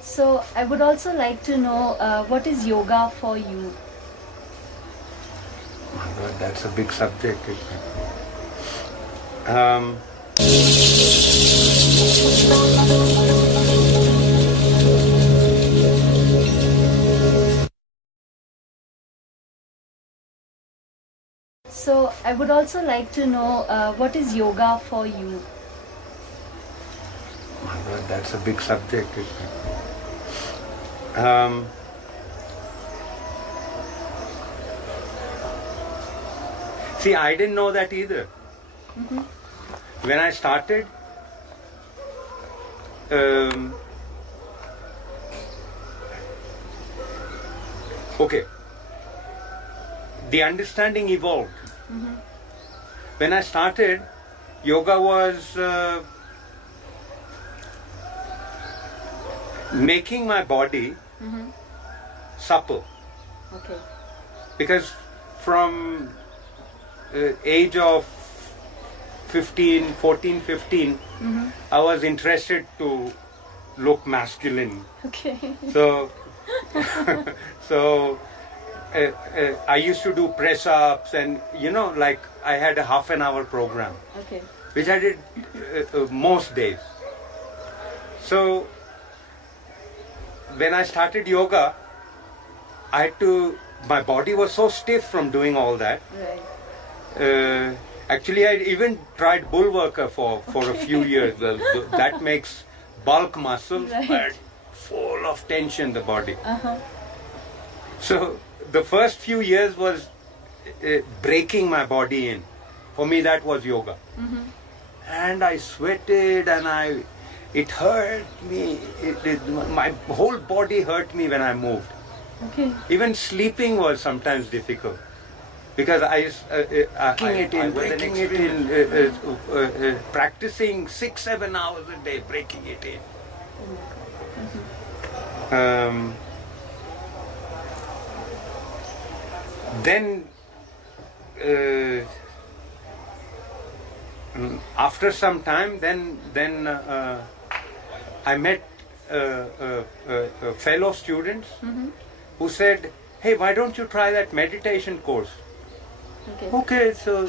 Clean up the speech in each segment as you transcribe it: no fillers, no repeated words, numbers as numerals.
So I would also like to know what is yoga for you? Well, that's a big subject. So I would also like to know what is yoga for you? Well, that's a big subject. See, I didn't know that either. Mm-hmm. When I started, okay, the understanding evolved. Mm-hmm. When I started, yoga was making my body Mm-hmm. supple. Okay. Because from age of 14, 15, Mm-hmm. I was interested to look masculine. Okay. So, so I used to do press-ups and, like I had a half-an-hour program, Okay. which I did most days. So, when I started yoga, my body was so stiff from doing all that. Right. Actually, I even tried bull worker for a few years. That makes bulk muscles, Right. but full of tension, the body. Uh-huh. So the first few years was breaking my body in. For me, that was yoga. Mm-hmm. And I sweated and it hurt me. My whole body hurt me when I moved. Okay. Even sleeping was sometimes difficult because breaking it in, practicing 6-7 hours a day, breaking it in. Mm-hmm. Then after some time, then I met fellow students Mm-hmm. who said, "Hey, why don't you try that meditation course?" Okay. Okay, so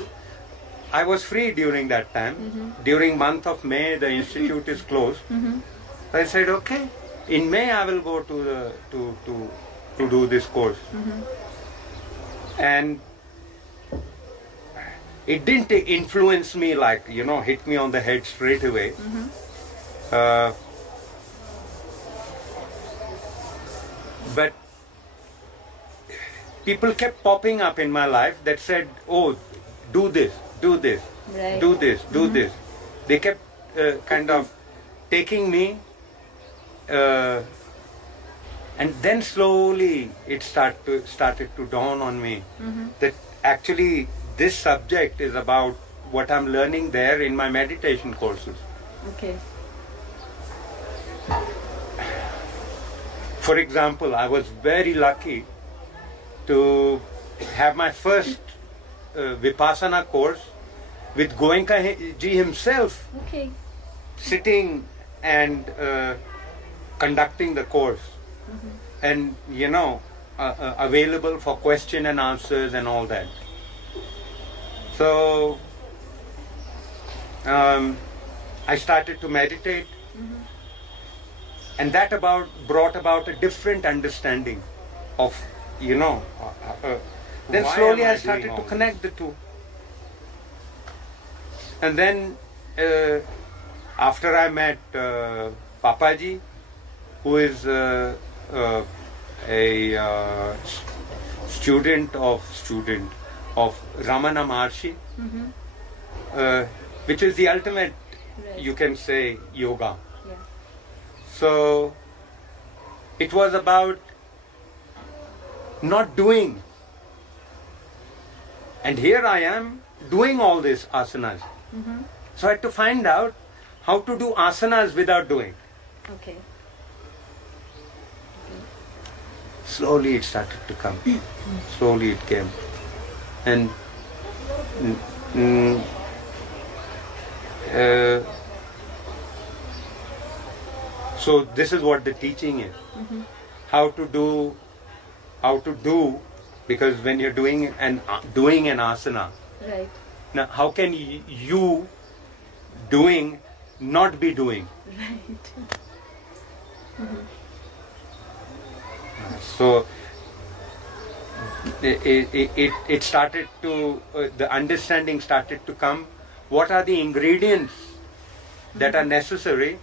I was free during that time. Mm-hmm. During month of May, the institute is closed. Mm-hmm. I said, okay, in May I will go to do this course. Mm-hmm. And it didn't influence me like, hit me on the head straight away. Mm-hmm. But people kept popping up in my life that said, oh, do this, do this, Right. do this, do Mm-hmm. this. They kept kind of taking me, and then slowly it started to dawn on me Mm-hmm. that actually this subject is about what I'm learning there in my meditation courses. Okay. For example, I was very lucky to have my first Vipassana course with Goenka ji himself Okay. sitting and conducting the course. Mm-hmm. And available for question and answers and all that. So I started to meditate, Mm-hmm. and that brought about a different understanding of then Why slowly am I I started doing to all connect the two. And then after I met Papaji, who is a student of Ramana Maharshi, Mm-hmm. which is the ultimate, Right. you can say, yoga. Yeah. So it was about not doing. And here I am doing all these asanas. Mm-hmm. So I had to find out how to do asanas without doing. Okay. Slowly it started to come. Slowly it came. And mm, uh, so this is what the teaching is. How to do, because when you're doing an asana, Right. now how can you doing not be doing? Right. So it started to, the understanding started to come. What are the ingredients that are necessary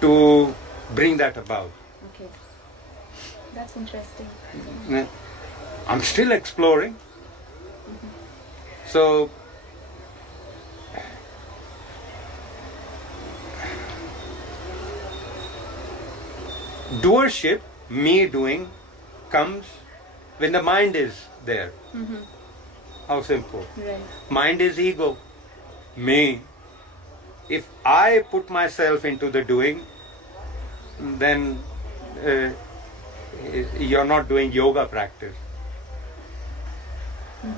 to bring that about? Okay. That's interesting. I'm still exploring. So doership, me doing, comes when the mind is there. How simple. Right. Mind is ego. Me. If I put myself into the doing, then you're not doing yoga practice.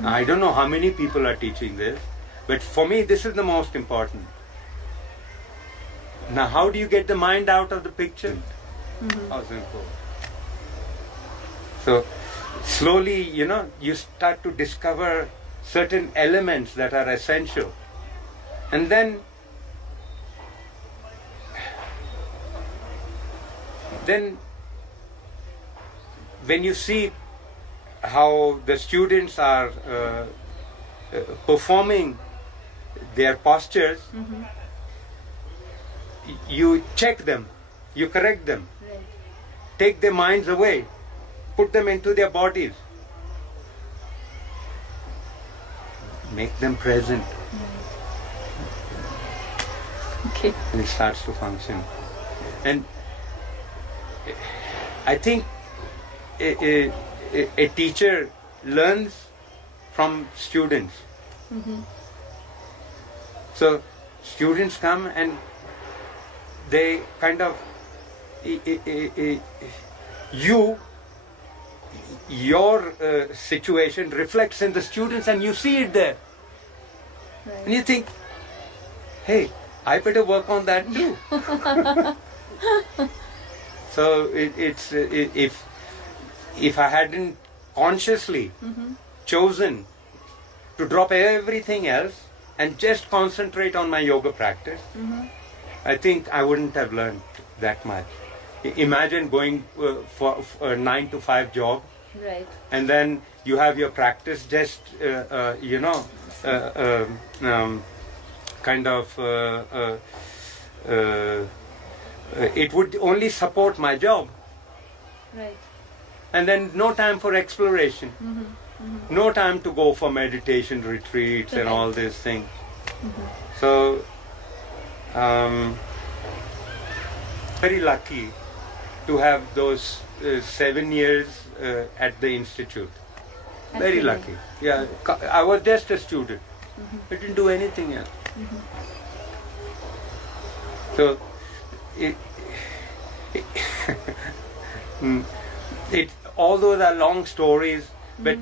I don't know how many people are teaching this, but for me this is the most important. Now how do you get the mind out of the picture? How simple. So slowly, you start to discover certain elements that are essential. And then when you see how the students are performing their postures, you check them, you correct them, Right. take their minds away, put them into their bodies, make them present, Okay. and it starts to function. And I think a teacher learns from students. So students come and they kind of your situation reflects in the students, and you see it there, Right. and you think, hey, I better work on that too. So if I hadn't consciously chosen to drop everything else and just concentrate on my yoga practice, I think I wouldn't have learned that much. Imagine going for a 9-to-5 job, Right. and then you have your practice just it would only support my job, Right. and then no time for exploration, no time to go for meditation retreats and all these things. So very lucky to have those 7 years at the institute. Very lucky. Yeah, I was just a student. I didn't do anything else. So all those are long stories, but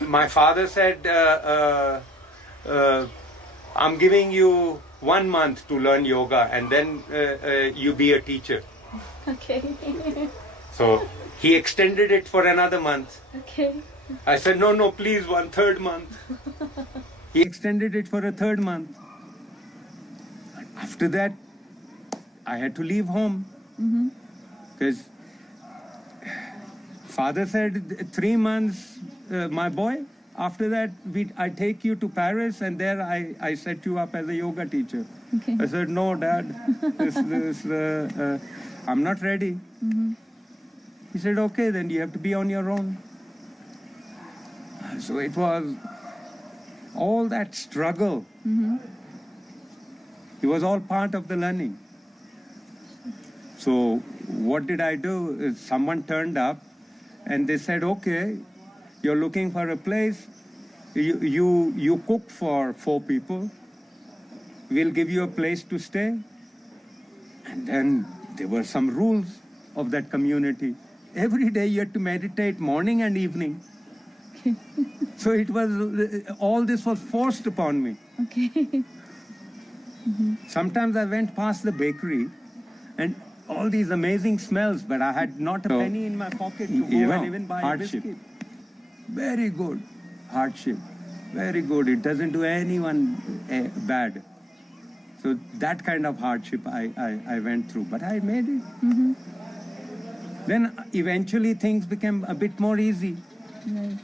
my father said, I'm giving you 1 month to learn yoga, and then you be a teacher. Okay. So he extended it for another month. Okay. I said, no, please, 1/3 month. He extended it for a 3rd month. After that, I had to leave home. Because father said, 3 months, my boy, after that, I take you to Paris, and there I set you up as a yoga teacher. Okay. I said, no, Dad, I'm not ready. He said, okay, then you have to be on your own. So it was all that struggle. It was all part of the learning. So what did I do? Someone turned up and they said, okay, you're looking for a place. You cook for 4 people. We'll give you a place to stay. And then there were some rules of that community. every day you had to meditate morning and evening. So it was, all this was forced upon me. Okay. Sometimes I went past the bakery and all these amazing smells, but I had not a penny in my pocket to go and even buy a biscuit. Very good. Hardship. Very good. It doesn't do anyone bad. So that kind of hardship I went through, but I made it. Then eventually things became a bit more easy. Right.